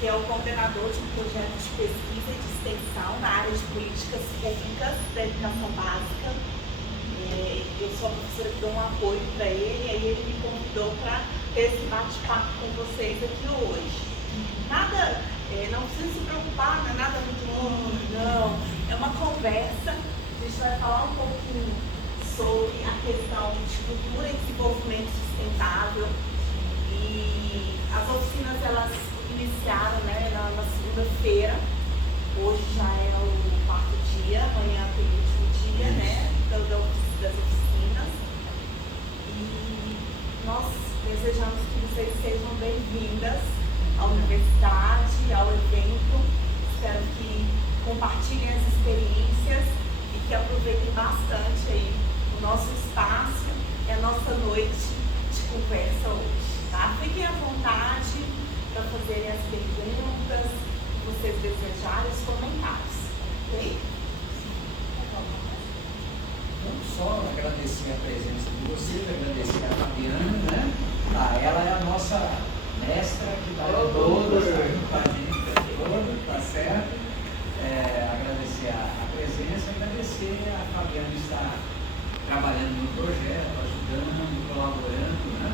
que é o coordenador de um projeto de pesquisa e de extensão na área de políticas públicas da educação básica. Eu sou a professora que dou um apoio para ele, e aí ele me convidou para ter esse bate-papo com vocês aqui hoje. Nada, não precisa se preocupar, não é nada muito longo, não. É uma conversa, a gente vai falar um pouquinho sobre a questão de cultura e desenvolvimento sustentável. E as oficinas, elas iniciaram, né, na segunda-feira. Hoje já é o 4º dia, amanhã tem o último dia, né, das oficinas. E nós desejamos que vocês sejam bem-vindas à universidade, ao evento. Espero que compartilhem as experiências e que aproveitem bastante aí o nosso espaço e a nossa noite de conversa hoje, tá? Fiquem à vontade para fazerem as perguntas que vocês desejarem, os comentários, ok? Não só agradecer a presença de vocês, agradecer a Fabiana, né? Ela é a nossa mestra que dá todas as gente, tá certo? Agradecer a presença, agradecer a Fabiana estar trabalhando no projeto, ajudando, colaborando, né?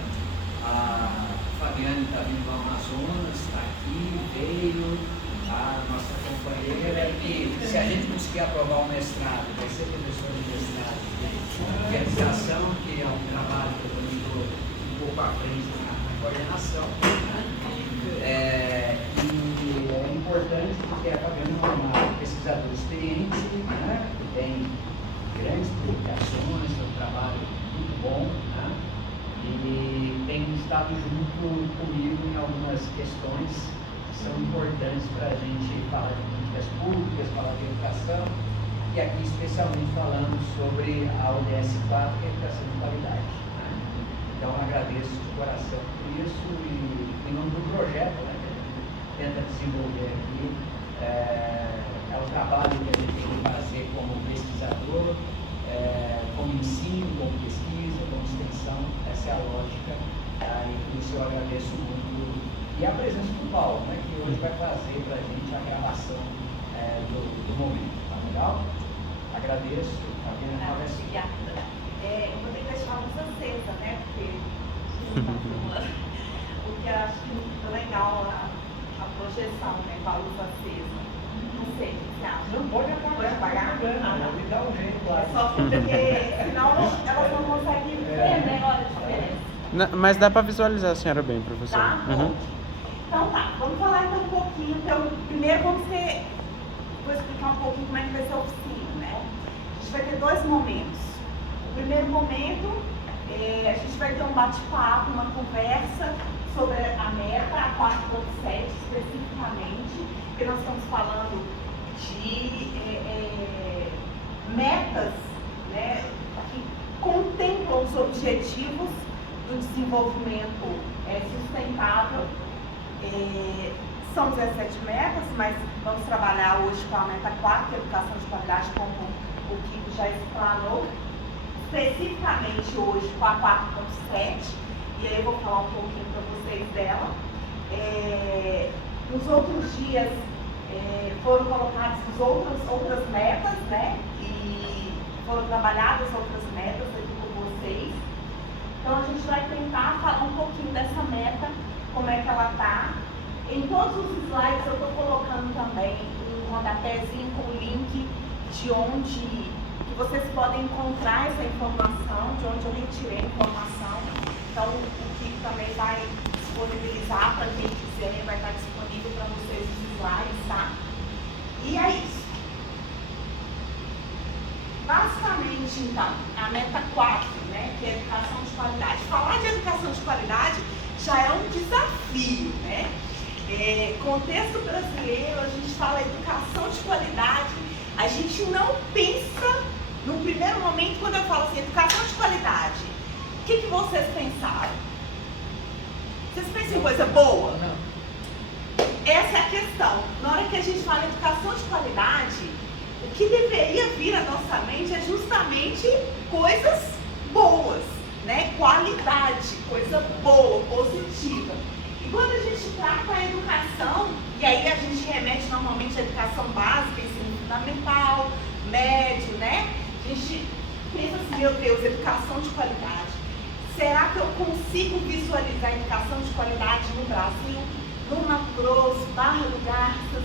A Fabiana está vindo do Amazonas, está aqui, veio, a nossa companheira, que se a gente conseguir aprovar o mestrado, vai ser professora de mestrado de realização, que é um trabalho que eu também estou um pouco à frente na coordenação. E é importante porque a Fabiana é uma pesquisadora experiente, né, que tem grandes publicações, é um trabalho muito bom, né, e tem estado junto comigo em algumas questões que são importantes para a gente falar de políticas públicas, falar de educação, e aqui especialmente falando sobre a ODS 4, que é a educação de qualidade. Né? Então agradeço de coração por isso e em nome do projeto, né, que a gente tenta desenvolver aqui, é o trabalho que a gente tem que fazer como pesquisador, como ensino, como pesquisa, como extensão. Essa é a lógica, e por isso eu agradeço muito. E a presença do Paulo, né, que hoje vai fazer para a gente a gravação do momento. Tá legal? Agradeço. Obrigada. Eu vou ter que deixar a luz acesa, né? Porque eu acho que é muito legal a projeção, né? Com a luz acesa. Não sei o que você acha. Não pode apagar. Pode apagar? Me dá um jeito lá. Só porque senão elas não conseguem ver, né? Olha a diferença. Mas dá para visualizar a senhora bem, professora. Tá? Então tá, vamos falar então um pouquinho. Então, primeiro vou explicar um pouquinho como é que vai ser a oficina, né? A gente vai ter 2 momentos. O primeiro momento, a gente vai ter um bate-papo, uma conversa sobre a meta, a 4.7 especificamente, porque nós estamos falando de metas, né, que contemplam os objetivos do desenvolvimento sustentável. São 17 metas, mas vamos trabalhar hoje com a meta 4, que é a educação de qualidade, como o Kiko já explanou, especificamente hoje com a 4.7, e aí eu vou falar um pouquinho para vocês dela. Nos outros dias foram colocadas outras metas, né, e foram trabalhadas outras metas aqui com vocês. Então a gente vai tentar falar um pouquinho dessa meta, como é que ela está. Em todos os slides eu estou colocando também um rodapézinho com o link de onde que vocês podem encontrar essa informação, de onde eu retirei a informação. Então o Kiko também vai disponibilizar para quem quiser, vai estar disponível para vocês os slides, tá? E é isso. Basicamente, então, a meta 4, né, que é a educação de qualidade. Falar de educação de qualidade já é um desafio, né? Contexto brasileiro, a gente fala educação de qualidade, a gente não pensa, no primeiro momento, quando eu falo assim, educação de qualidade, o que vocês pensaram? Vocês pensam em coisa boa? Não. Essa é a questão. Na hora que a gente fala em educação de qualidade, o que deveria vir à nossa mente é justamente coisas boas, né? Qualidade, coisa boa, positiva. E quando a gente trata a educação, e aí a gente remete normalmente à educação básica, ensino fundamental, médio, né? A gente pensa assim, meu Deus, educação de qualidade. Será que eu consigo visualizar a educação de qualidade no Brasil, no Mato Grosso, Barra do Garças?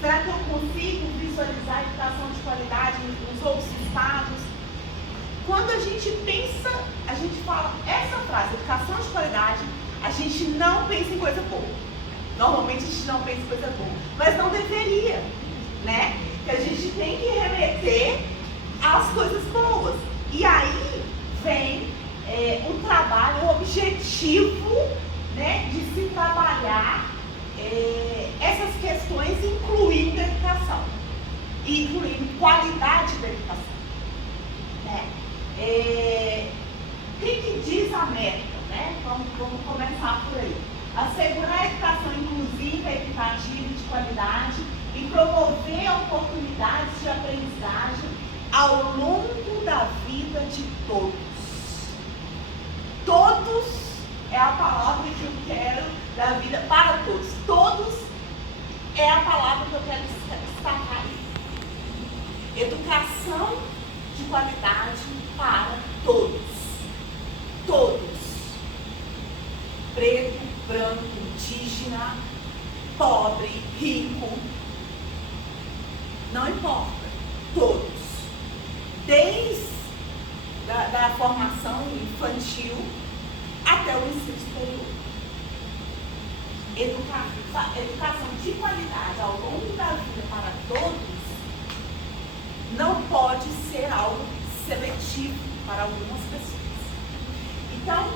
Será que eu consigo visualizar a educação de qualidade nos outros estados? Quando a gente pensa, a gente fala essa frase, educação de qualidade, a gente não pensa em coisa boa. Normalmente a gente não pensa em coisa boa, mas não deveria, né? Que a gente tem que remeter às coisas boas. E aí vem um trabalho, um objetivo, né, de se trabalhar essas questões, incluindo a educação, incluindo qualidade da educação. Né? O que diz a meta? Né? Vamos começar por aí. Assegurar a educação inclusiva, equitativa e de qualidade e promover oportunidades de aprendizagem ao longo da vida de todos. Todos é a palavra que eu quero da vida para todos. Todos é a palavra que eu quero destacar. Educação de qualidade para todos. Todos. Preto, branco, indígena, pobre, rico. Não importa. Todos. Desde da formação infantil até o ensino superior. Educação de qualidade ao longo da vida para todos não pode ser algo seletivo para algumas pessoas. Então,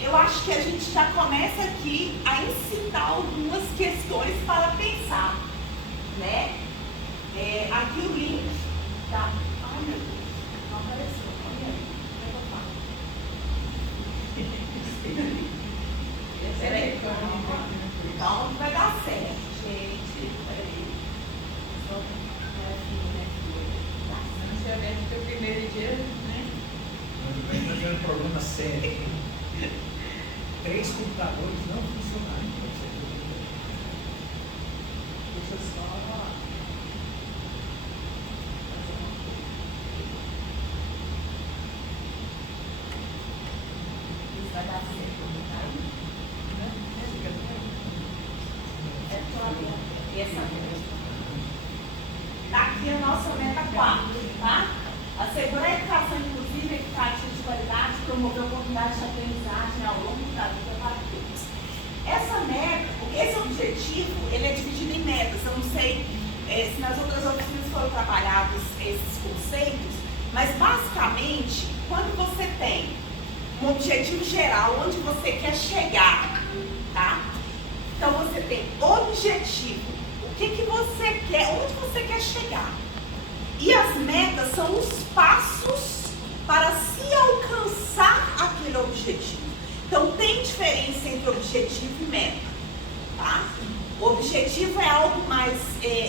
eu acho que a gente já começa aqui a incitar algumas questões para pensar, né? Aqui o link tá. Ai, meu Deus, não apareceu. Olha aí, como é que eu faço? Peraí, então vai dar certo, gente. Peraí. Você é o teu primeiro dia, né? Nós estamos tendo um problema sério. 3 computadores não funcionaram. Deixa eu só. Isso vai dar certo, tá aí? Essa tá aqui a nossa meta 4, tá? Assegurar a educação inclusiva, equitativa de qualidade, promover oportunidades de aprendizagem ao longo da vida para todos. Essa meta, esse objetivo, ele é dividido em metas. Eu não sei se nas outras oficinas foram trabalhados esses conceitos, mas basicamente, quando você tem um objetivo geral, onde você quer chegar, tá? Então você tem objetivo, o que você quer, onde você quer chegar. E as metas são os passos para se alcançar aquele objetivo. Então tem diferença entre objetivo e meta, tá? O objetivo é algo mais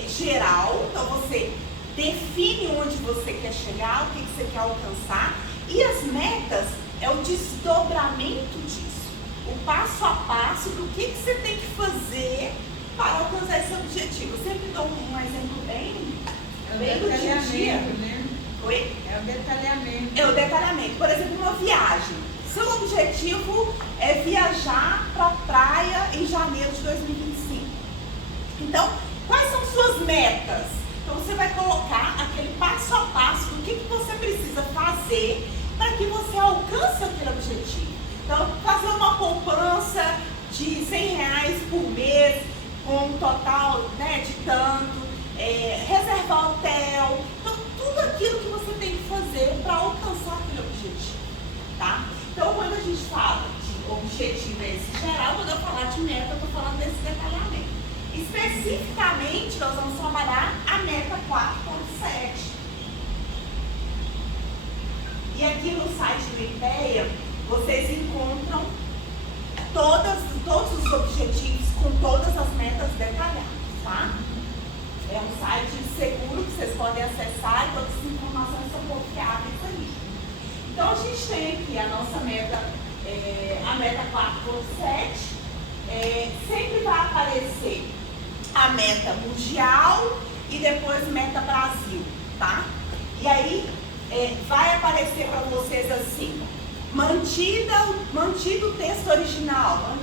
geral, então você define onde você quer chegar, o que você quer alcançar. E as metas é o desdobramento disso. O passo a passo do que você tem que fazer para alcançar esse objetivo. Eu sempre dou um exemplo bem do dia a dia. Né? Oi? É o detalhamento. É o detalhamento. Por exemplo, uma viagem. Seu objetivo é viajar para a praia em janeiro de 2025. Então, quais são suas metas? Então, você vai colocar aquele passo a passo do que você precisa fazer para que você alcance aquele objetivo. Então, fazer uma poupança de R$100 por mês, com um total, né, de tanto, reservar hotel, então tudo aquilo que você tem que fazer para alcançar aquele objetivo, tá? Então, quando a gente fala de objetivo esse geral, quando eu falar de meta, eu estou falando desse detalhamento. Especificamente, nós vamos trabalhar a meta 4.7. E aqui no site do IPEA, vocês encontram todos os objetivos com todas as metas detalhadas, tá? É um site seguro que vocês podem acessar e todas as informações são confiáveis ali. Então a gente tem aqui a nossa meta, a meta 4.7, sempre vai aparecer a meta mundial e depois meta Brasil, tá? E aí vai aparecer para vocês assim, mantido o texto original,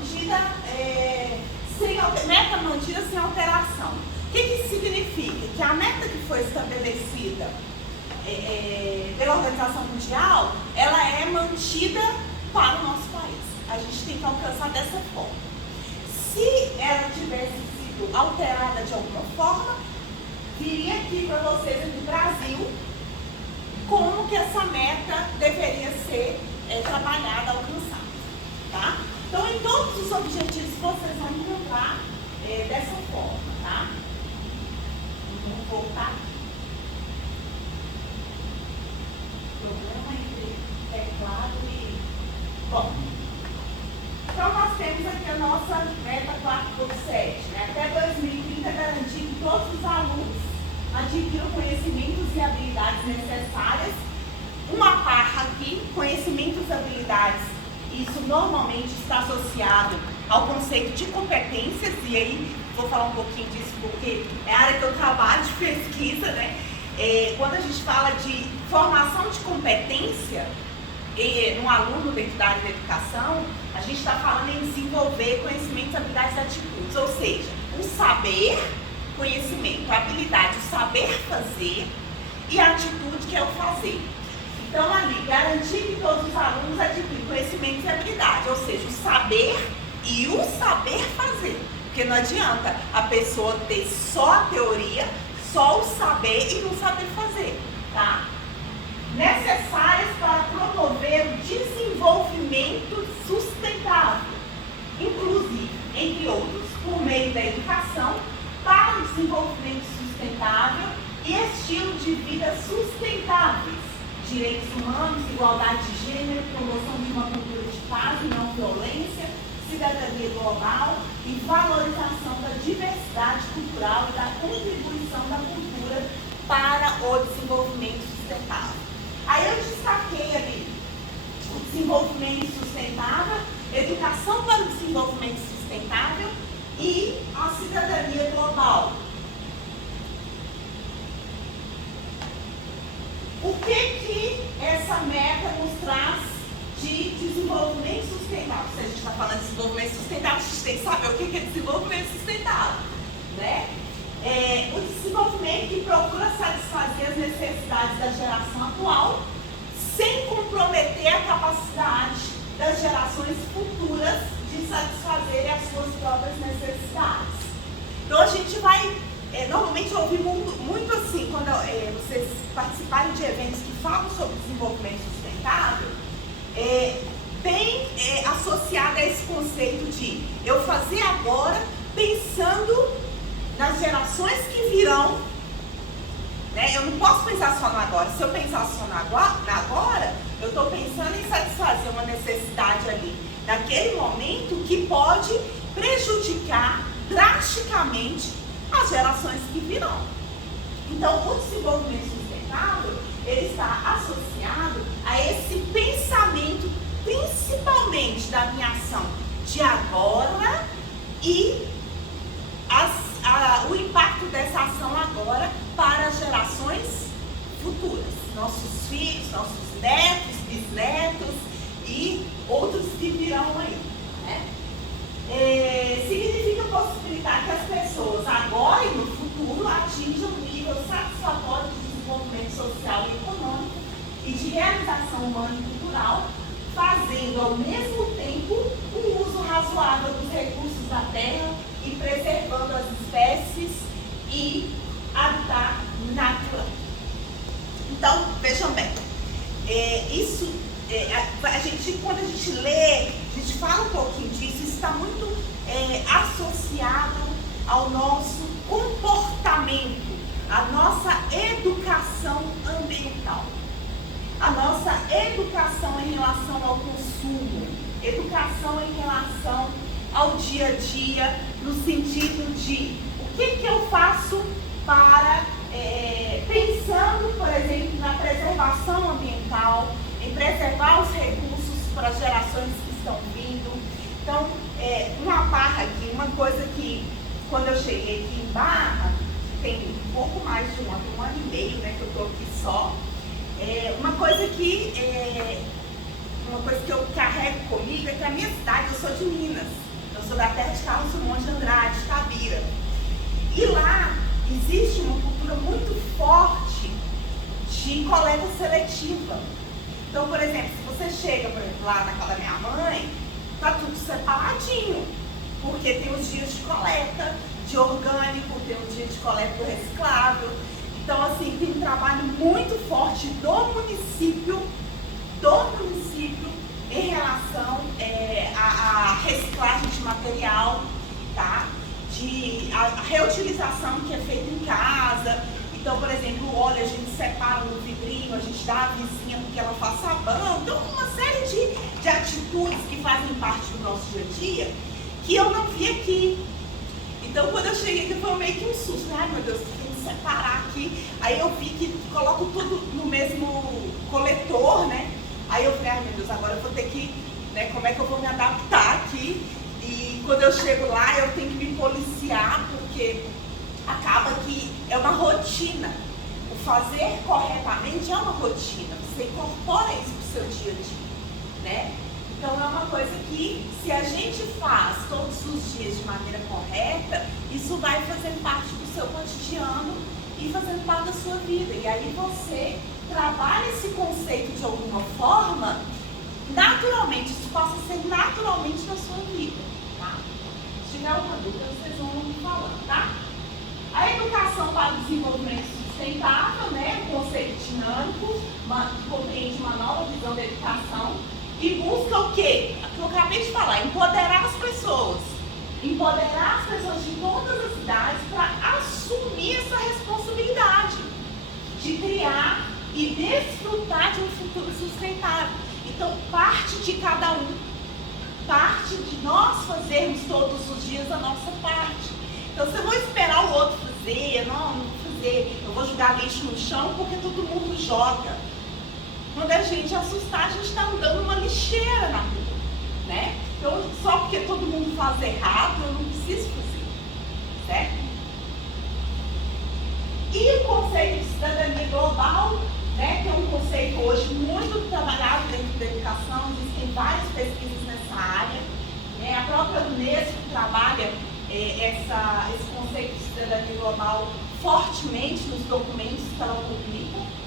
meta mantida sem alteração. O que isso significa? Que a meta que foi estabelecida pela Organização Mundial, ela é mantida para o nosso país. A gente tem que alcançar dessa forma. Se ela tivesse sido alterada de alguma forma, viria aqui para vocês aqui no Brasil como que essa meta deveria ser trabalhada, alcançada, tá? Então, em todos os objetivos vocês vão encontrar dessa forma, tá? Vamos voltar aqui. Problema entre teclado e... Bom, então nós temos aqui a nossa meta 4.7, né? Até 2030 garantir que todos os alunos adquiram conhecimentos e habilidades necessárias. Uma barra aqui, conhecimentos e habilidades, isso normalmente está associado ao conceito de competências, e aí vou falar um pouquinho disso porque é a área que eu trabalho de pesquisa, né? Quando a gente fala de formação de competência no aluno dentro da área da educação, a gente está falando em desenvolver conhecimentos, habilidades e atitudes, ou seja, o saber, conhecimento, a habilidade, o saber fazer e a atitude que é o fazer. Então ali, garantir que todos os alunos adquirem conhecimentos e habilidades, ou seja, o saber e o saber fazer. Porque não adianta a pessoa ter só a teoria, só o saber e não saber fazer, tá? Necessárias para promover o desenvolvimento sustentável, inclusive, entre outros, por meio da educação, para o desenvolvimento sustentável e estilo de vida sustentáveis, direitos humanos, igualdade de gênero, promoção de uma cultura de paz e não violência, cidadania global e valorização da diversidade cultural e da contribuição da cultura para o desenvolvimento sustentável. Aí eu destaquei ali o desenvolvimento sustentável, educação para o desenvolvimento sustentável e a cidadania global. O que essa meta nos traz de desenvolvimento sustentável? Se a gente está falando de desenvolvimento sustentável, a gente tem que saber o que é desenvolvimento sustentável, né? O desenvolvimento que procura satisfazer as necessidades da geração atual sem comprometer a capacidade das gerações futuras de satisfazerem as suas próprias necessidades. Então a gente vai normalmente ouvir muito assim, quando vocês participarem de eventos que falam sobre desenvolvimento sustentável, bem associado a esse conceito de eu fazer agora pensando nas gerações que virão, né? Eu não posso pensar só no agora. Se eu pensar só no agora, eu estou pensando em satisfazer uma necessidade ali, naquele momento, que pode prejudicar drasticamente as gerações que virão. Então, o desenvolvimento sustentável, ele está associado a esse pensamento, principalmente da minha ação de agora e o impacto dessa ação agora para as gerações futuras, nossos filhos, nossos netos, bisnetos e outros que virão aí, né? Significa possibilitar que as pessoas agora e no futuro atinjam um nível satisfatório de desenvolvimento social e econômico e de realização humana e cultural, fazendo ao mesmo tempo um uso razoável dos recursos da terra e preservando as espécies e habitat natural. Então, vejam bem, quando a gente lê, a gente fala um pouquinho disso, isso está muito associado ao nosso comportamento, à nossa educação ambiental, a nossa educação em relação ao consumo, educação em relação ao dia a dia, no sentido de o que eu faço para, pensando, por exemplo, na preservação ambiental, em preservar os recursos para as gerações que estão vindo. Então, uma barra uma coisa que, quando eu cheguei aqui em Barra, tem um pouco mais de um ano e meio, né, que eu estou aqui só, uma coisa que eu carrego comigo é que a minha cidade, eu sou de Minas, eu sou da terra de Carlos Drummond de Andrade, Tabira. E lá existe uma cultura muito forte de coleta seletiva. Então, por exemplo, se você chega, por exemplo, lá na casa da minha mãe, tá tudo separadinho, porque tem os dias de coleta de orgânico, tem o dia de coleta do reciclável. Então, assim, tem um trabalho muito forte do município em relação à reciclagem de material, tá? A reutilização que é feita em casa. Então, por exemplo, o óleo a gente separa no vidrinho, a gente dá à vizinha porque ela faz sabão. Então, uma série de atitudes que fazem parte do nosso dia a dia que eu não vi aqui. Então, quando eu cheguei aqui, foi meio que um susto. Ai, meu Deus, tem que separar aqui. Aí eu vi que coloco tudo no mesmo coletor, né? Aí eu falei, ai, meu Deus, agora eu vou ter que, né, como é que eu vou me adaptar aqui? E quando eu chego lá, eu tenho que me policiar, porque acaba que é uma rotina. O fazer corretamente é uma rotina. Você incorpora isso para o seu dia a dia, né? Então é uma coisa que, se a gente faz todos os dias de maneira correta, isso vai fazendo parte do seu cotidiano e fazendo parte da sua vida. E aí você trabalha esse conceito de alguma forma, naturalmente, isso passa a ser naturalmente na sua vida, tá? Se tiver alguma dúvida, vocês vão me falando, tá? A educação para o desenvolvimento sustentável, né? Um conceito dinâmico, que compreende uma nova visão da educação e busca o quê? O que eu acabei de falar, empoderar as pessoas de todas as cidades para assumir essa responsabilidade de criar e desfrutar de um futuro sustentável. Então, parte de cada um, parte de nós fazermos todos os dias a nossa parte. Então, se eu vou esperar o outro fazer, não vou fazer, eu vou jogar lixo no chão porque todo mundo joga. Quando a gente assustar, a gente está andando uma lixeira na rua, né? Então, só porque todo mundo faz errado, eu não preciso fazer, certo? E o conceito de cidadania global, né, que é um conceito hoje muito trabalhado dentro da educação, existem várias pesquisas nessa área, né? A própria Unesco trabalha esse conceito de cidadania global fortemente nos documentos que ela publica.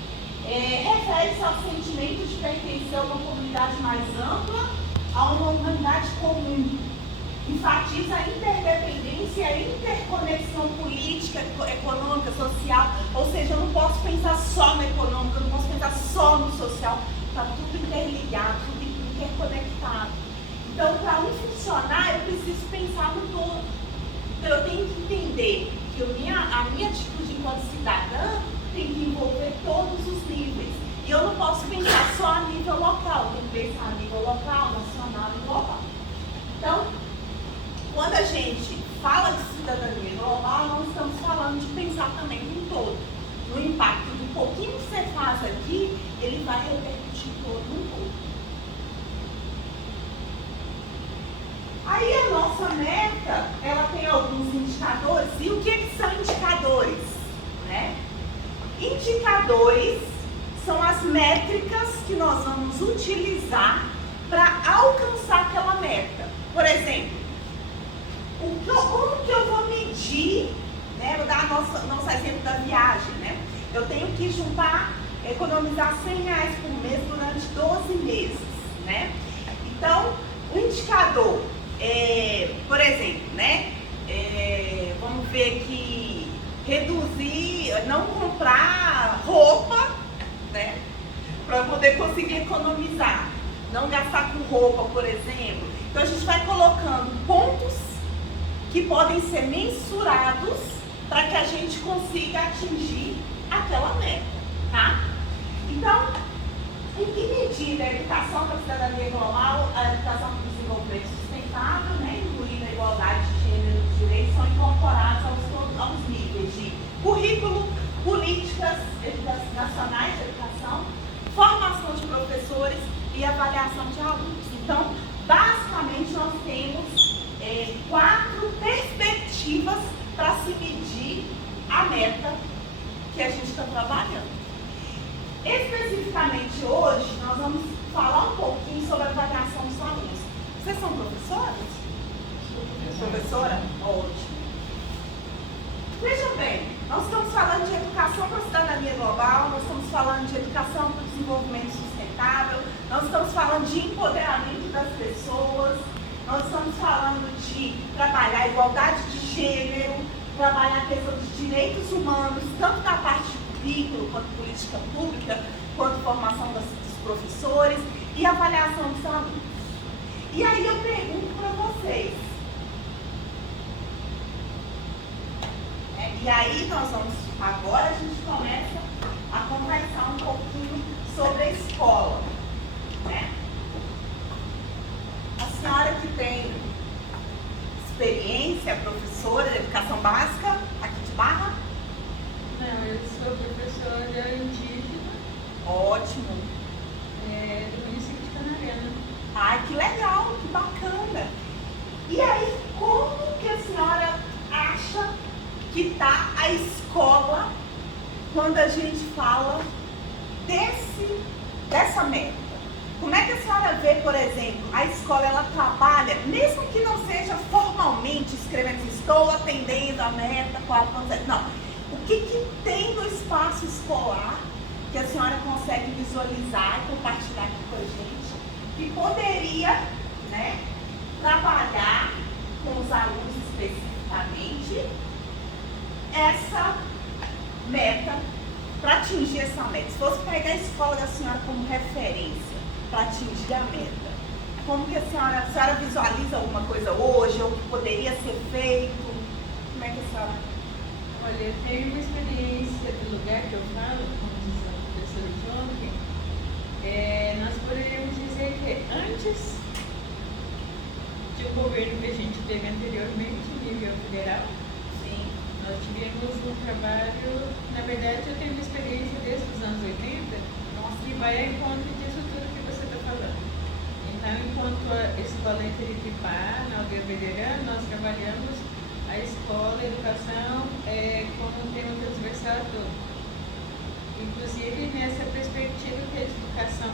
Refere-se ao sentimento de pertencer a uma comunidade mais ampla, a uma humanidade comum. Enfatiza a interdependência e a interconexão política, econômica, social. Ou seja, eu não posso pensar só no econômico, eu não posso pensar só no social. Está tudo interligado, tudo interconectado. Então, para um funcionar, eu preciso pensar no todo. Então, eu tenho que entender que a minha atitude enquanto cidadã tem que envolver todos os níveis. E eu não posso pensar só a nível local, eu tenho que pensar a nível local, nacional e global. Então, quando a gente fala de cidadania global, nós estamos falando de pensar também no todo. No impacto do pouquinho que você faz aqui, ele vai repercutir todo no todo. Aí a nossa meta, ela tem alguns indicadores. E o que são indicadores? Né? Indicadores são as métricas que nós vamos utilizar para alcançar aquela meta. Por exemplo, como que eu vou medir, né? Vou dar nosso exemplo da viagem, né? Eu tenho que economizar R$100 por mês durante 12 meses, né? Então, o indicador, por exemplo, né? Vamos ver que reduzir, não comprar roupa, né? Para poder conseguir economizar. Não gastar com roupa, por exemplo. Então, a gente vai colocando pontos que podem ser mensurados para que a gente consiga atingir aquela meta, tá? Então, em que medida a educação para a cidadania global, a educação para o desenvolvimento sustentável, né, incluindo a igualdade de gênero e de direitos, são incorporados aos níveis de currículo, políticas nacionais de educação, formação de professores e avaliação de alunos. Então, basicamente, nós temos 4 perfis trabalhando. Especificamente hoje, nós vamos falar um pouquinho sobre a avaliação dos alunos. Vocês são professores? Professora? Ótimo. Vejam bem, nós estamos falando de educação para a cidadania global, nós estamos falando de educação para o desenvolvimento sustentável, nós estamos falando de empoderamento das pessoas, nós estamos falando de trabalhar a igualdade de gênero, trabalhar a questão dos direitos humanos, tanto na parte de currículo, quanto política pública, quanto formação dos professores e avaliação dos alunos. E aí eu pergunto para vocês, e aí nós vamos, agora a gente começa a conversar um pouquinho sobre a escola, né? A senhora que tem experiência, professora de educação básica aqui de Barra? Não, eu sou professora indígena. Ótimo. Do município de Canarena. Ai, que legal, que bacana. E aí, como que a senhora acha que está a escola quando a gente fala dessa meta? Como é que a senhora vê, por exemplo, a escola ela trabalha, mesmo que não seja formalmente escrevendo, estou atendendo a meta 4.0, não. O que tem no espaço escolar que a senhora consegue visualizar e compartilhar aqui com a gente, que poderia, né, trabalhar com os alunos especificamente essa meta, para atingir essa meta? Se fosse pegar a escola da senhora como referência para atingir a meta, como que a senhora visualiza alguma coisa hoje, ou que poderia ser feito? Como é que a senhora... Olha, eu tenho uma experiência do lugar que eu falo, como diz a professora Jonathan, nós poderíamos dizer que antes de um governo que a gente teve anteriormente, nível federal, Sim. nós tivemos um trabalho, na verdade eu tenho uma experiência desde os anos 80, que vai ao encontro disso tudo que você está falando. Então, enquanto a escola Interipipá, na aldeia Beirã, nós trabalhamos a escola, a educação, como um tema transversal a todo. Inclusive nessa perspectiva que a educação,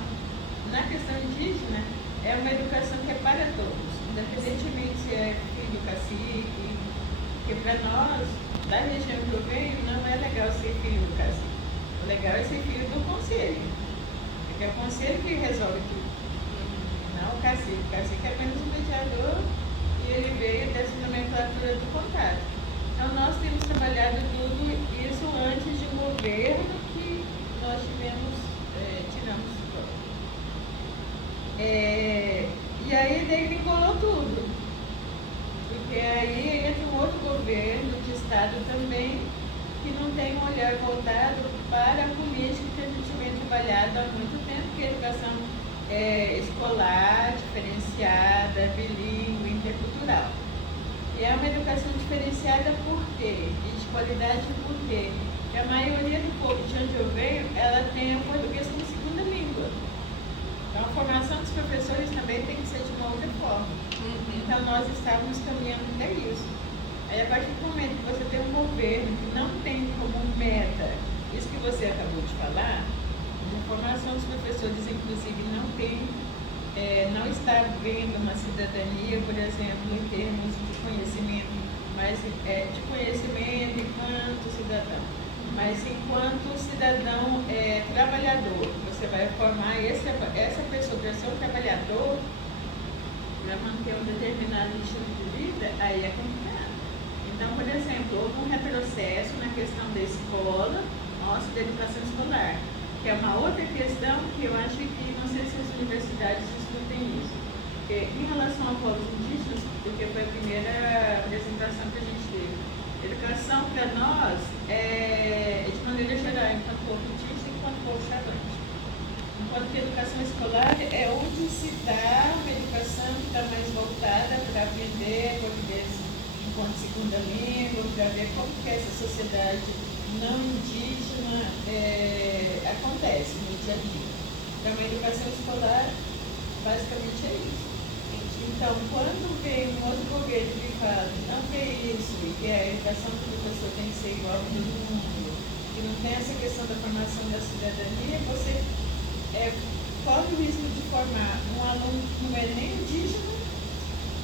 na questão indígena, é uma educação que é para todos, independentemente se é filho do cacique, porque para nós, da região que eu venho, não é legal ser filho do cacique. O legal é ser filho do conselho, porque é o conselho que resolve tudo, não o cacique. O cacique é apenas um mediador e ele veio dessa nomenclatura do contato. Então nós temos trabalhado tudo isso antes de um governo que nós tiramos fora. E aí degringolou tudo, porque aí entra um outro governo de estado também que não tem um olhar voltado para a política que a gente vem trabalhando há muito tempo, que é a educação escolar, diferenciada, bilíngue, intercultural. E é uma educação diferenciada por quê? E de qualidade por quê? Porque a maioria do povo de onde eu venho, ela tem o português como segunda língua. Então a formação dos professores também tem que ser de uma outra forma. Então nós estávamos caminhando para isso. Aí a partir do momento que você tem um governo que não tem como meta isso que você acabou de falar, a formação dos professores, inclusive, não está vendo uma cidadania, por exemplo, em termos de conhecimento, mas de conhecimento enquanto cidadão, mas enquanto cidadão trabalhador. Você vai formar essa pessoa para ser um trabalhador, para manter um determinado estilo de vida, aí é complicado. Então, por exemplo, houve um retrocesso na questão da escola, nossa, da educação escolar, que é uma outra questão que eu acho que não sei se as universidades discutem isso. Em relação a povos indígenas, porque foi a primeira apresentação que a gente teve, educação para nós de maneira geral, enquanto povo indígena e enquanto povo falante. Enquanto que a educação escolar é onde se dá uma educação que está mais voltada para aprender português enquanto segunda língua, para ver como que essa sociedade não indígena acontece no dia a dia. Então, a educação escolar basicamente é isso. Então, quando vem um outro governo que fala não tem isso, e que a educação do professor tem que ser igual a todo mundo, que não tem essa questão da formação da cidadania, você corre o risco de formar um aluno que não é nem indígena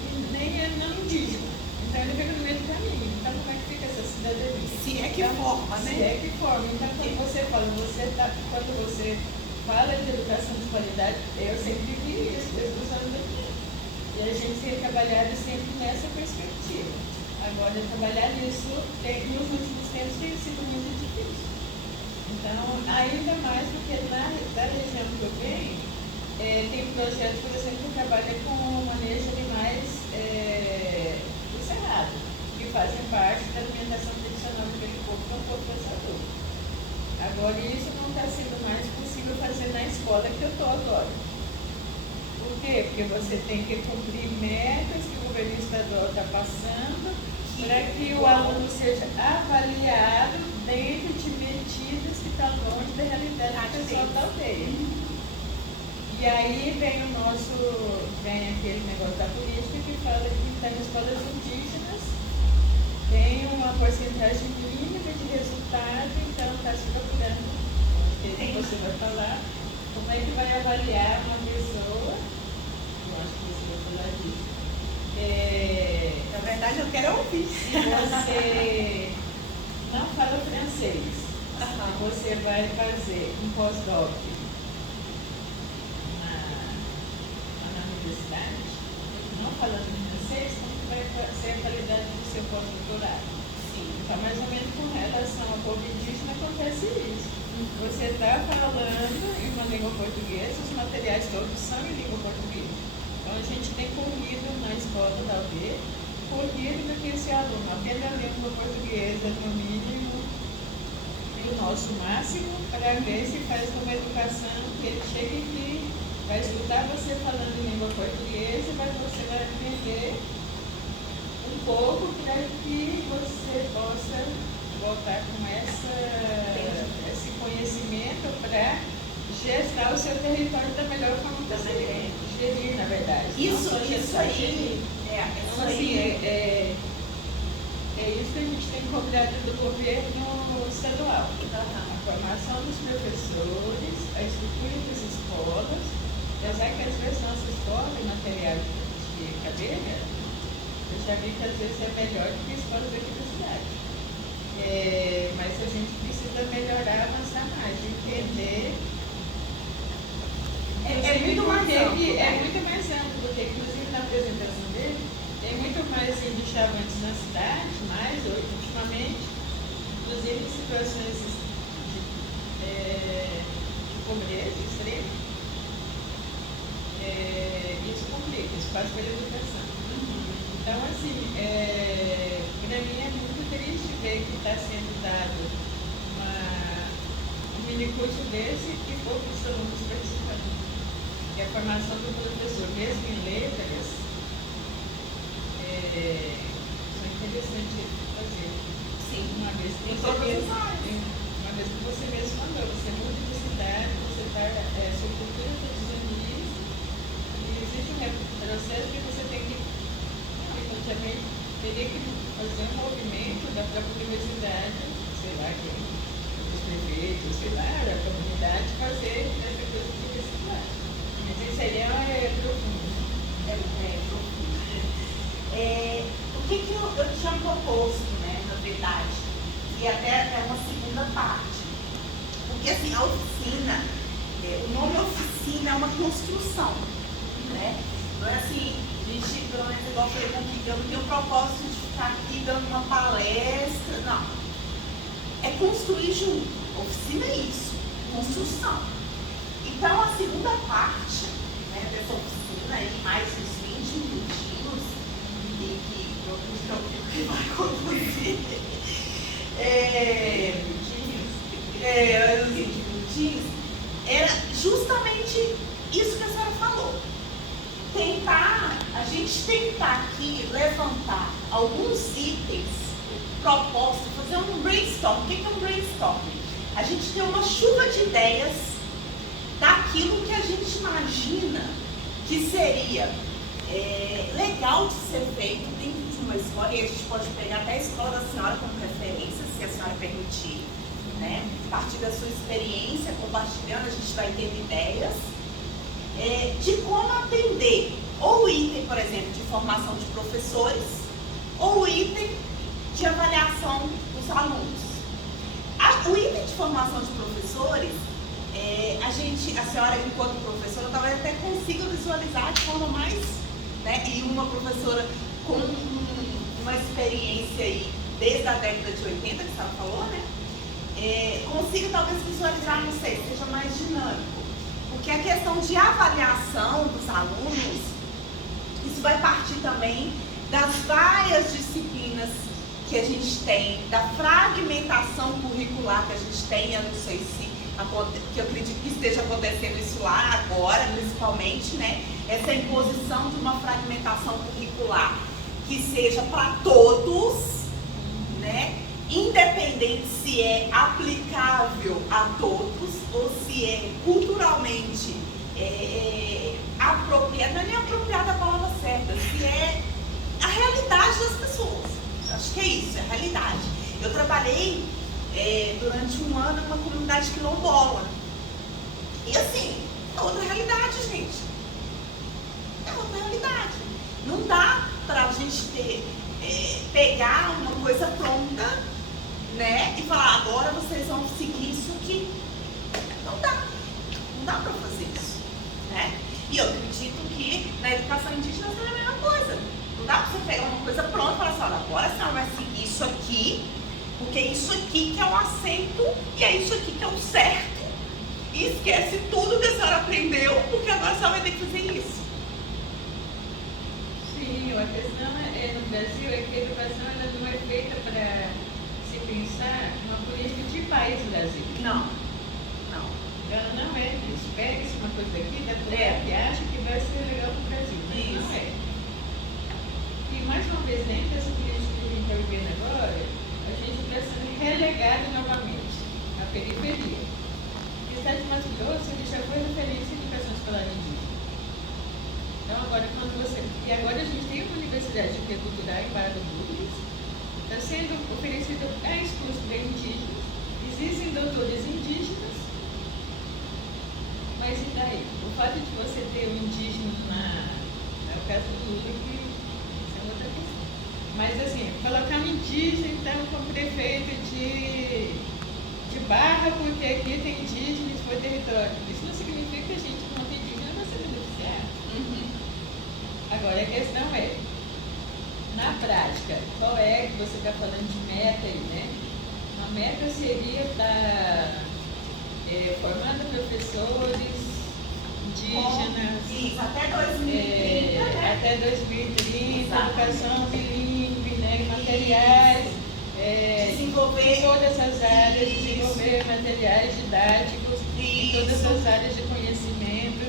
e nem é não indígena. Então ele fica no meio do caminho. Então como é que fica essa cidadania? Se é que forma, né? Se é que forma. Então quando você fala, quando você fala de educação de qualidade, eu sempre vi isso, desde os anos 80. E a gente tem trabalhado sempre nessa perspectiva. Agora, trabalhar nisso nos últimos tempos tem sido muito difícil. Então, ainda mais porque da região que eu venho, tem projetos, por exemplo, que trabalham com o manejo de animais do cerrado, que fazem parte da alimentação tradicional daquele povo, que é um povo caçador. Agora, isso não está sendo mais possível fazer na escola que eu estou agora. Por quê? Porque você tem que cumprir metas que o governo estadual está passando para que o aluno seja avaliado dentro de medidas que estão longe da realidade pessoal da aldeia. E aí vem aquele negócio da política que fala que nas escolas indígenas tem uma porcentagem mínima de resultado, então está se procurando, porque você vai falar, como é que vai avaliar uma pessoa, eu acho que você vai falar disso. Na verdade, eu quero ouvir. Se você não fala francês, você vai fazer um pós-doc na universidade, não falando francês, como que vai ser a qualidade do seu pós-doutorado? Sim. Então, mais ou menos com relação ao povo indígena, acontece isso. Você está falando em uma língua portuguesa, os materiais todos são em língua portuguesa. Então, a gente tem corrido na escola da UB, corrido para que esse aluno aprenda a língua portuguesa, no mínimo, e o nosso máximo, para ver se faz uma educação que ele chegue aqui, vai escutar você falando em língua portuguesa, mas você vai aprender um pouco para que você possa voltar com esse conhecimento para gestar o seu território da melhor forma possível. Gerir, na verdade. Isso gestar, aí. gerir. Então, assim, é isso que a gente tem cobrado do governo estadual. A formação dos professores, a estrutura das escolas, apesar que às vezes nossa escola tem material de cadeira, eu já vi que às vezes é melhor do que escolas aqui da cidade. Mas a gente precisa melhorar, avançar mais, entender. É muito mais amplo. É muito mais amplo, porque inclusive na apresentação dele tem muito mais chavantes na cidade, mais hoje, ultimamente, inclusive em situações de pobreza extrema. Isso complica, isso passa pela educação. Então, assim, para mim é muito triste ver que está sendo dado um mini curso desse e poucos alunos participando. E a formação do professor, mesmo em letras, é interessante fazer. Sim. Uma vez que você mesmo mandou, você muda de cidade, você está, sua cultura está desunida, e existe um processo que você tem que também teria que fazer um movimento da própria universidade, sei lá, dos prefeitos, sei lá, da comunidade, fazer essa coisa de universidade. Mas isso aí é profundo. Profundo. O que eu tinha proposto, né, na verdade, e até é uma segunda parte. Porque assim, a oficina, o nome oficina é uma construção, né? Não é assim, a gente, pelo menos igual eu falei contigo, eu não tenho o propósito de ficar aqui dando uma palestra, não. É construir junto. Oficina é isso, construção. Então a segunda parte, né, dessa oficina aí, mais uns 20 minutinhos, e que eu acredito que vai conduzir. Os 20 minutinhos, era justamente isso que a senhora falou. A gente tentar aqui levantar alguns itens propostos, fazer um brainstorm. O que é um brainstorm? A gente tem uma chuva de ideias daquilo que a gente imagina que seria legal de ser feito dentro de uma escola, e a gente pode pegar até a escola da senhora como referência, se a senhora permitir, né? A partir da sua experiência, compartilhando, a gente vai tendo ideias de como atender ou o item, por exemplo, de formação de professores ou o item de avaliação dos alunos. O item de formação de professores, a senhora, enquanto professora, talvez até consiga visualizar de forma mais, né? E uma professora com uma experiência aí desde a década de 80, que a senhora falou, né? Consiga talvez visualizar, não sei, seja mais dinâmico. Porque a questão de avaliação dos alunos, isso vai partir também das várias disciplinas que a gente tem, da fragmentação curricular que a gente tem. Eu não sei se que eu acredito que esteja acontecendo isso lá agora, principalmente, né? Essa imposição de uma fragmentação curricular que seja para todos, né? Independente se é aplicável a todos ou se é culturalmente apropriado, não é nem apropriada a palavra certa, se é a realidade das pessoas. Acho que é isso, é a realidade. Eu trabalhei durante um ano numa comunidade quilombola. E assim, é outra realidade, gente. É outra realidade. Não dá pra gente pegar uma coisa pronta, né? E falar, agora vocês vão seguir isso aqui. Não dá. Não dá pra fazer isso, né? E eu acredito que na educação indígena é a mesma coisa. Não dá pra você pegar uma coisa pronta e falar assim, olha, agora a senhora vai seguir isso aqui, porque é isso aqui que é o aceito e é isso aqui que é o certo. E esquece tudo que a senhora aprendeu, porque agora a senhora vai ter que fazer isso. Sim, a questão no Brasil é que a educação ela não é feita para se pensar uma política de país Brasil. Não. Ela não é isso. Pega-se uma coisa aqui, dá para que acha que vai ser legal para o Brasil, mas Isso. não é. E mais uma vez, dentro dessa política que a gente está vivendo agora, a gente está sendo relegado novamente à periferia. O estado de Mato Grosso ele já foi referência em educação escolar indígena. Então agora e agora a gente tem uma universidade intercultural em Barra do Lourdes, está sendo oferecido mais cursos para indígenas, existem doutores indígenas, mas e daí? O fato de você ter um indígena é o caso do Lula, que isso é outra questão. Mas assim, colocar um indígena então como prefeito de Barra, porque aqui tem indígena e foi território. Isso não significa que a gente não tem indígena vai ser beneficiado. Agora a questão é, na prática, qual é que você está falando de meta aí, né? Uma meta seria estar formando professores indígenas. Isso, até 2030, né? Até 2030, Exatamente. educação bilíngue, né? Materiais. Desenvolver Em todas as áreas, desenvolver materiais didáticos em todas as áreas de conhecimento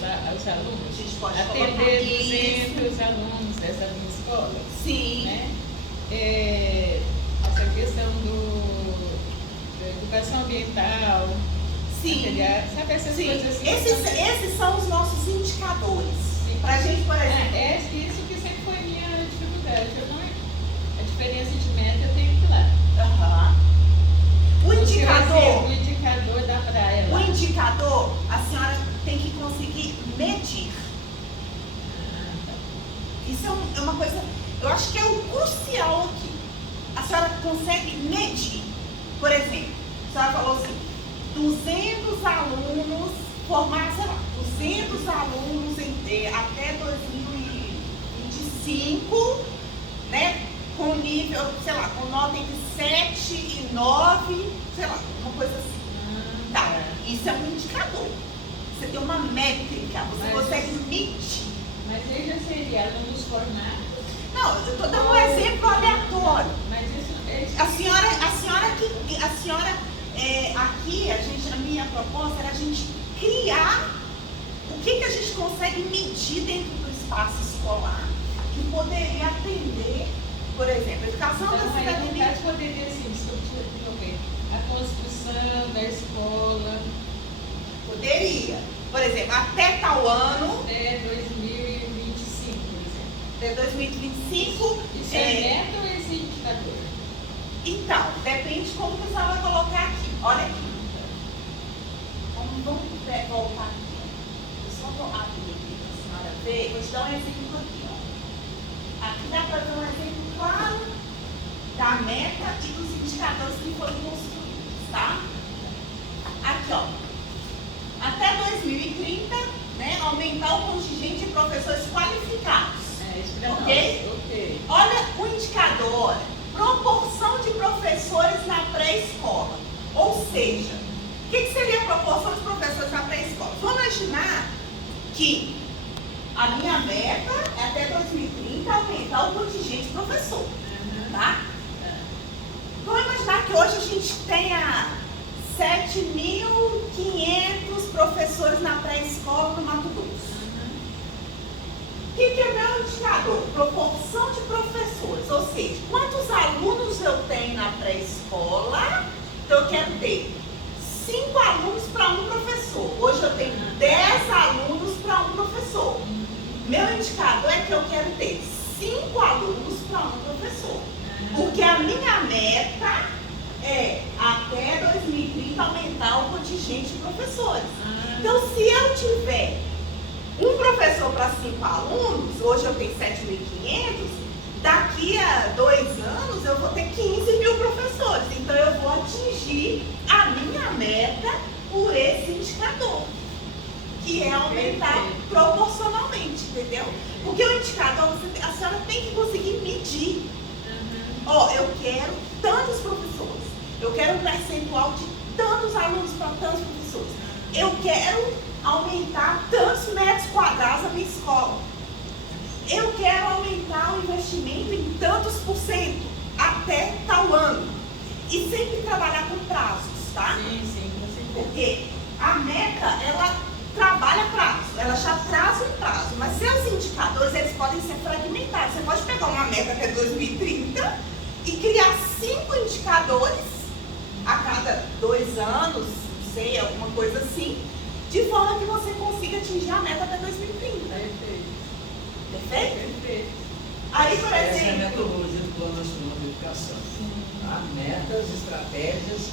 para os alunos. A gente pode Atender colocar 200 alunos dessa minha escola. Sim. Né? Essa questão da educação ambiental, Sim. material, sabe essas Sim. coisas assim? Esses são os nossos indicadores. Sim. Pra gente, por exemplo. Isso que sempre foi minha dificuldade. A diferença de meta eu tenho que ir lá. O indicador da praia lá. O indicador, a senhora tem que conseguir medir. Isso é uma coisa, eu acho que é o crucial aqui. A senhora consegue medir. Por exemplo, a senhora falou assim, 200 alunos, formar, sei lá, 200 alunos até 2025, né? Com nível, sei lá, com nota entre 7 e 9, sei lá, uma coisa assim. Tá, isso é um indicador. Você tem uma métrica, você consegue medir. Mas ele já seria alunos formados? Não, eu estou dando um exemplo aleatório. Mas isso A senhora aqui, a minha proposta era a gente criar o que a gente consegue medir dentro do espaço escolar que poderia atender, por exemplo, a educação da cidadania. Então, poderia, assim, desenvolver a construção da escola. Poderia. Por exemplo, até tal ano, Até 2025, por exemplo. até 2025, Isso é meta ou esse indicador? Então, depende de como o pessoal vai colocar aqui. Olha aqui. Vamos voltar aqui. Eu só vou abrir aqui para a senhora ver. Vou te dar um exemplo aqui. Ó. Aqui dá para ver um exemplo claro da meta e dos indicadores que foram construídos, tá? Aqui, ó. Até 2030, né, aumentar o contingente de professores qualificados. Ok? Olha o indicador, olha. Proporção de professores na pré-escola. Ou seja, o que seria a proporção de professores na pré-escola? Vamos imaginar que a minha meta é até 2030 aumentar o contingente de professor. Tá? Vamos imaginar que hoje a gente tenha 7.500 professores na pré-escola no Mato Grosso. O que é meu indicador? Proporção de professores, ou seja, quantos alunos eu tenho na pré-escola, então eu quero ter 5 alunos para um professor. Hoje eu tenho 10 alunos para um professor. Meu indicador é que eu quero ter 5 alunos para um professor. Porque a minha meta é, até 2030, aumentar o contingente de professores. Então, se eu tiver um professor para 5 alunos, hoje eu tenho 7.500, daqui a 2 anos eu vou ter 15.000 professores. Então eu vou atingir a minha meta por esse indicador, que é aumentar proporcionalmente, entendeu? Porque o indicador, a senhora tem que conseguir medir. Ó, eu quero tantos professores, eu quero um percentual de tantos alunos para tantos professores, eu quero aumentar tantos metros quadrados a minha escola. Eu quero aumentar o investimento em tantos % até tal ano. E sempre trabalhar com prazos, tá? Sim, porque a meta, ela trabalha prazo, ela já traz um prazo, mas seus indicadores, eles podem ser fragmentados. Você pode pegar uma meta até 2030 e criar 5 indicadores a cada 2 anos, não sei, alguma coisa assim, de forma que você consiga atingir a meta até 2030. Perfeito? Aí, por exemplo... Essa é a metodologia do Plano Nacional de Educação. Tá? Metas, estratégias,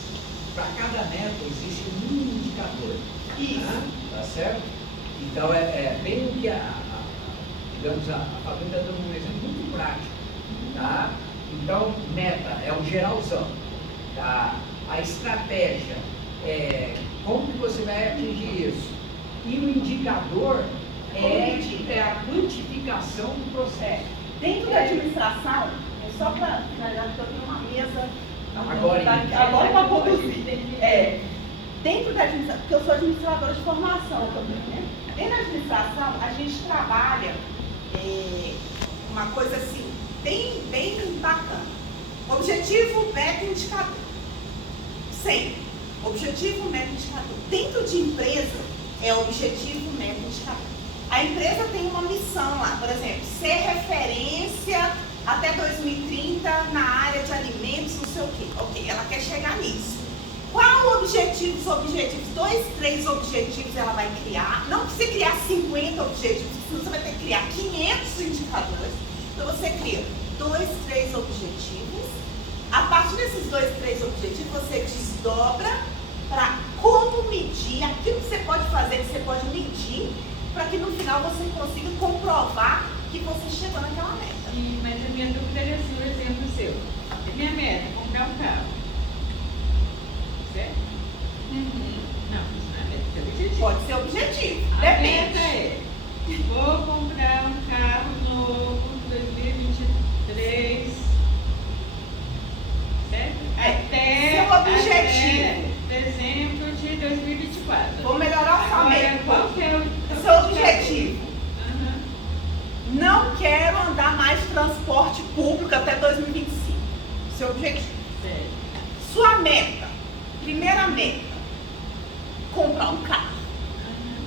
para cada meta existe um indicador. Isso. Tá certo? Então, é bem o que digamos, a Fabrício está dando um exemplo muito prático. Tá? Então, meta é o geralzão. Tá? A estratégia é como que você vai atingir isso. E o indicador é a quantificação do processo. Dentro da administração, é só para finalizar, porque eu tenho uma mesa Agora para conduzir. Dentro da administração, porque eu sou administradora de formação também, né? Dentro da administração, a gente trabalha uma coisa assim, bem bacana. Objetivo, meta e indicador. Sempre. Objetivo, meta e indicador. Dentro de empresa, é objetivo, meta e indicador. A empresa tem uma missão lá, por exemplo, ser referência até 2030 na área de alimentos, não sei o quê. Ok, ela quer chegar nisso. Qual o objetivo? Os objetivos, 2, 3 objetivos ela vai criar. Não precisa criar 50 objetivos, você vai ter que criar 500 indicadores. Então você cria 2, 3 objetivos. A partir desses 2, 3 objetivos, você desdobra para como medir aquilo que você pode fazer, que você pode medir, para que no final você consiga comprovar que você chegou naquela meta. Mas a minha dúvida era assim, o exemplo seu. Minha meta é comprar um carro. Certo? Não, isso não é meta, é objetivo. Pode ser objetivo, A depende. meta é, vou comprar um carro novo 2023, certo? Seu objetivo. Até dezembro de 2024. Vou melhorar o orçamento. Agora, qual que é o Seu objetivo. Uhum. Não quero andar mais de transporte público até 2025. Seu objetivo. Certo. Sua meta. Primeira meta. Comprar um carro. Uhum.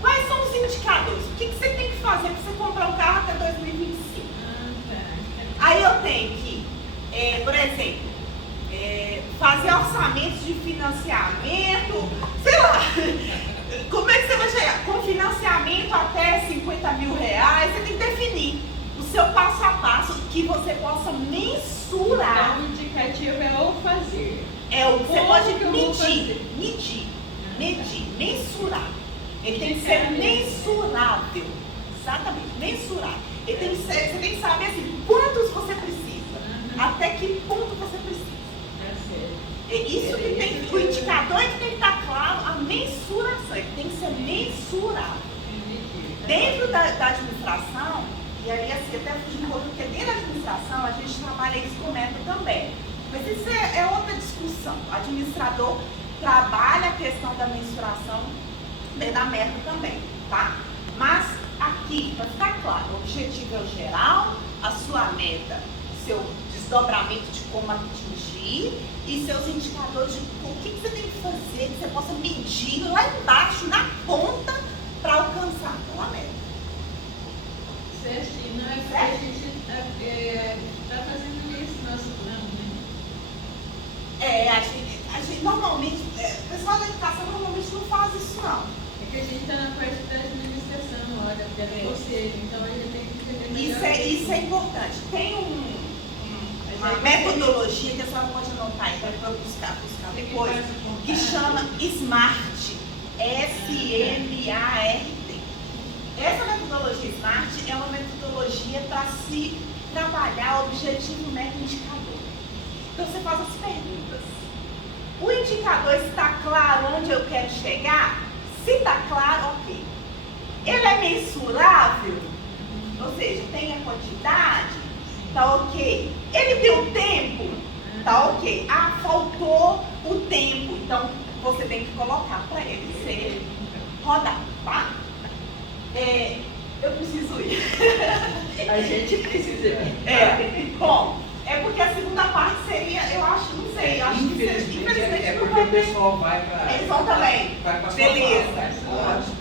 Quais são os indicadores? O que você tem que fazer para você comprar um carro até 2025? Tá. Aí eu tenho que, por exemplo, fazer orçamentos de financiamento, sei lá. Como é que você vai chegar? Com financiamento até 50 mil reais, você tem que definir o seu passo a passo que você possa mensurar. Então, o indicativo objetivo é o fazer. Você Como pode que eu vou medir, mensurar. Ele tem que ser mensurável. Exatamente, mensurável. Você tem que saber assim, quantos você precisa, até que ponto você precisa. É isso que tem, o indicador é que tem que estar claro, a mensuração, ele tem que ser mensurável. Dentro da administração, e aí assim, até fugindo um pouco, porque dentro da administração a gente trabalha isso com meta também. Mas isso é outra discussão. O administrador trabalha a questão da mensuração da meta também, tá? Mas aqui, para ficar claro, o objetivo é o geral, a sua meta, seu desdobramento de como atingir e seus indicadores de o que você tem que fazer, que você possa medir lá embaixo, na ponta, para alcançar aquela meta. Certo, não é porque a gente está fazendo isso no nosso plano, né? A gente normalmente, o pessoal da educação normalmente não faz isso não. É que a gente está na parte da administração, olha, que é do conselho, então a gente tem que entender Isso é importante. Tem uma metodologia que a senhora pode anotar aí para buscar depois, que chama SMART. S-M-A-R-T. Essa metodologia SMART é uma metodologia para se trabalhar objetivo, meta e indicador. Então você faz as perguntas. O indicador está claro onde eu quero chegar? Se está claro, ok. Ele é mensurável? Ou seja, tem a quantidade? Tá ok. Ele tem o tempo? Tá ok. Ah, faltou o tempo. Então, você tem que colocar para ele ser rodado, tá? Eu preciso ir. A gente precisa ir. Bom, é porque a segunda parte seria, eu acho, não sei, acho que Infelizmente infelizmente é não porque vai o ter. pessoal vai para. Eles vão também. Vai para Beleza. sua fala, né? Ótimo.